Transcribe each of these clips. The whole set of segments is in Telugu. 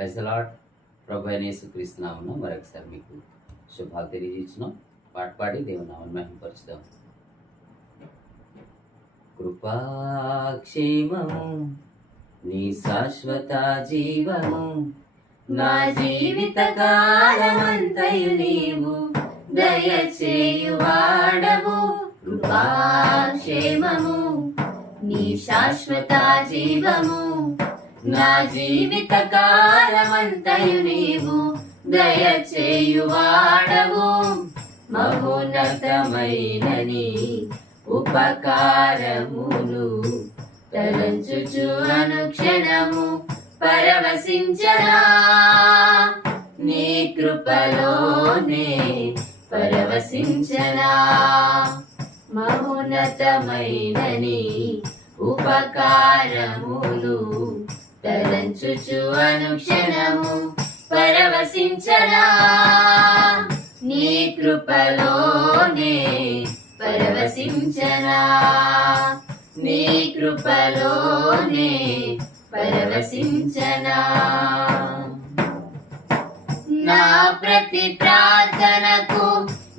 Praise the lord. ప్రభు అయిన యేసుక్రీస్తు నామమున మరొకసారి మీకు శుభాలు తెలియజేస్తున్నాం. పాట పాడి దేవుని నామమును మహిమపరుచుదాం. కృపాక్షేమము నీ శాశ్వత జీవము, నా జీవిత కాలమంతయు నీవు దయచేయువాడవు. కృపాక్షేమము నీ శాశ్వత జీవము, నా జీవిత కాలమంతయు నీవు దయచేయువాడవు. మహోన్నతమైన నీ ఉపకారమును తలంచుచు అనుక్షణము పరవశించనా, నీ కృపలోనే పరవశించనా. మహోన్నతమైన నీ ఉపకారములు తలంచుచు అనుక్షణము పరవశించనా, నీ కృపలోనే పరవశించనా, నీ కృపలోనే పరవశించనా. నా ప్రతి ప్రార్థనకు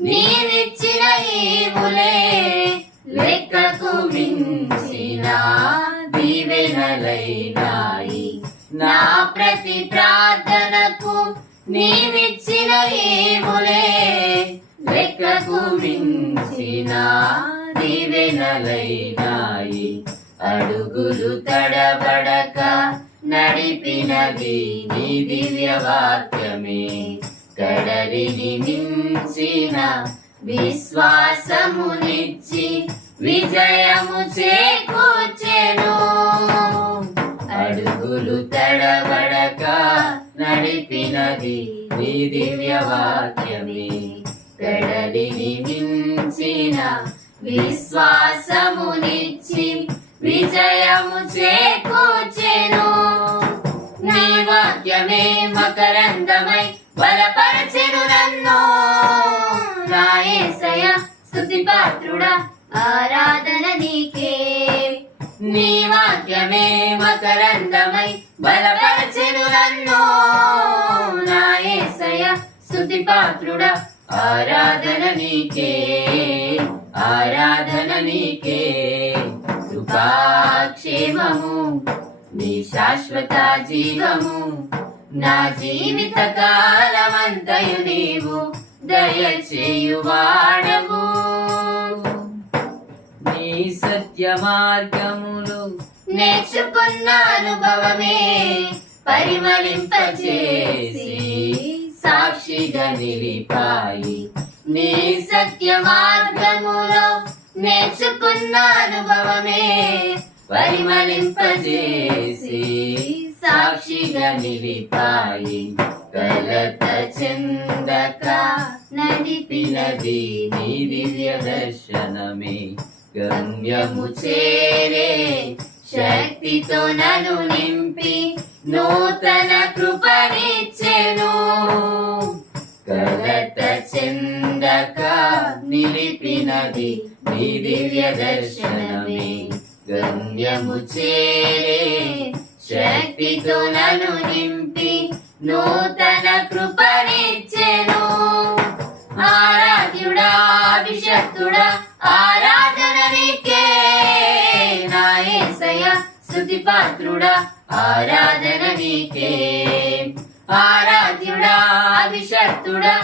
నీవిచ్చిన ఈవులే లెక్కకు మించిన దీవెనలైనాయి. నా ప్రతి ప్రార్థనకు నీవిచ్చిన ఈవులే లెక్కకు మించిన దీవెనలైనాయి. అడుగులు తడబడక నడిపినది నీ దివ్య వాక్యమే, కడలిని మించిన విశ్వాసమునిచ్చి విజయము చేకూర్చెను. అడుగులు తడబడక నడిపినది నీ దివ్య వాక్యమే, కడలిని మించిన విశ్వాసమునిచ్చి విజయము చేకూర్చెను. నీ వాక్యమే మకరందమై బలపరచెను నన్ను. నా యేసయ్య స్తుతి పాత్రుడా, ఆరాధన నీకే. నీ వాక్యమే మకరందమై బలపరచెను నన్ను. నా యేసయ్య స్తుతి పాత్రుడా, ఆరాధన నీకే, ఆరాధన నీకే. కృపాక్షేమము నీ శాశ్వత జీవము, నా జీవిత కాలమంతయు నీవు దయచేయువాడవు. నీ సత్య మార్గములు నేర్చుకున్న అనుభవమే పరిమళింపచేసి సాక్షిగా నిలిపాయి. నీ సత్య మార్గములో నేర్చుకున్న అనుభవమే పరిమళింపజేసి సాక్షిగా నిలిపాయి. కలత చెందక నడిపినది నీ దివ్య దర్శనమే, గమ్యము చేరే శక్తితో నన్ను నింపి నూతన కృపనిచ్చెను. కలత చెందక నిలిపినది నీ దివ్య దర్శనమే, గమ్యము చేరే శక్తితో నన్ను నింపి నూతన కృపనిచ్చెను. ఆరాధ్యుడా, అభిషక్తుడా, ఆరాధన నీకే. నా యేసయ్య స్తుతి పాత్రుడా, ఆరాధన నీకే. ఆరాధ్యుడా, అభిషక్తుడా,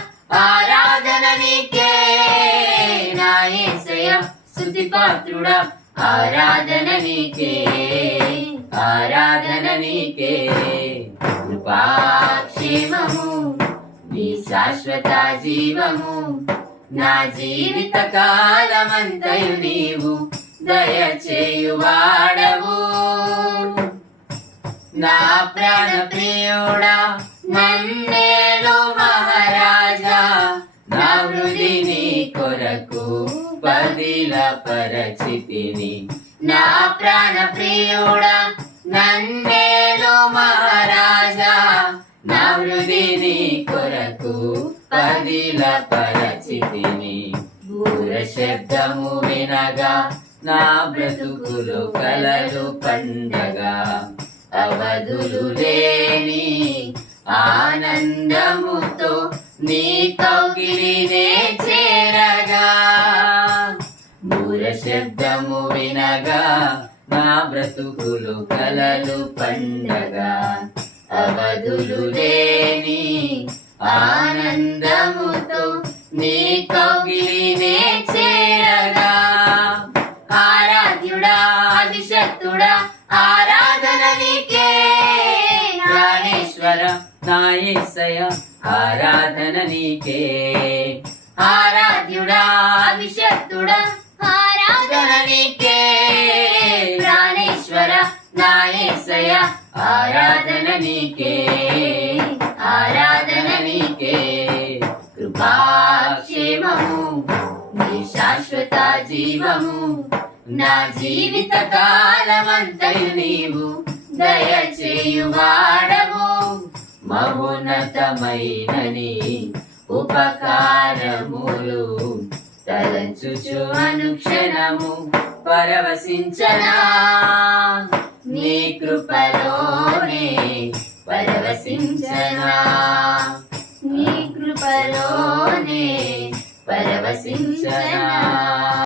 ఆరాధన నీకే. నా యేసయ్య స్తుతి పాత్రుడా, ఆరాధన నీకే, ఆరాధన నీకే. కృపాక్షేమము నీ శాశ్వత జీవము, నా జీవిత కాలమంతయు నీవు దయచేయువాడవు. నా ప్రాణ ప్రియుడా, నన్నేలు మహారాజా, నా హృది నీ కొరకు పదిలపరచితిని. నా ప్రాణ ప్రియుడా, నన్నేలు మహారాజా, నా హృది నీ కొరకు పదిలపరచితిని. బూర శబ్దము వినగా నా బ్రతుకులు కలలు పండగ, అవధులు లేని ఆనందముతో నీ కౌగిలినే చేరగా బూర శబ్దము వినగా నా బ్రతుకులు కలలు పండగా అవధులు లేని ఆనందముతో నీ కౌగిలినే చేరగా ఆరాధ్యుడా అభిషక్తుడా ఆరాధన నీకే ప్రాణేశ్వర నా యేసయ్య ఆరాధన నీకే ఆరాధ్యుడా అభిషక్తుడా ఆరాధన నీకే ప్రాణేశ్వర నా యేసయ్య ఆరాధన నీకే ఆరాధన నీకే కృపాక్షేమము నీ శాశ్వత జీవము నా జీవిత కాలమంతయు నీవు దయచేయువాడవు మహోన్నతమైనని ఉపకారములు తలంచుచు అనుక్షణము పరవశించనా నీ కృపలోనే పరవశించనా నీ కృపలోనే పరవశించనా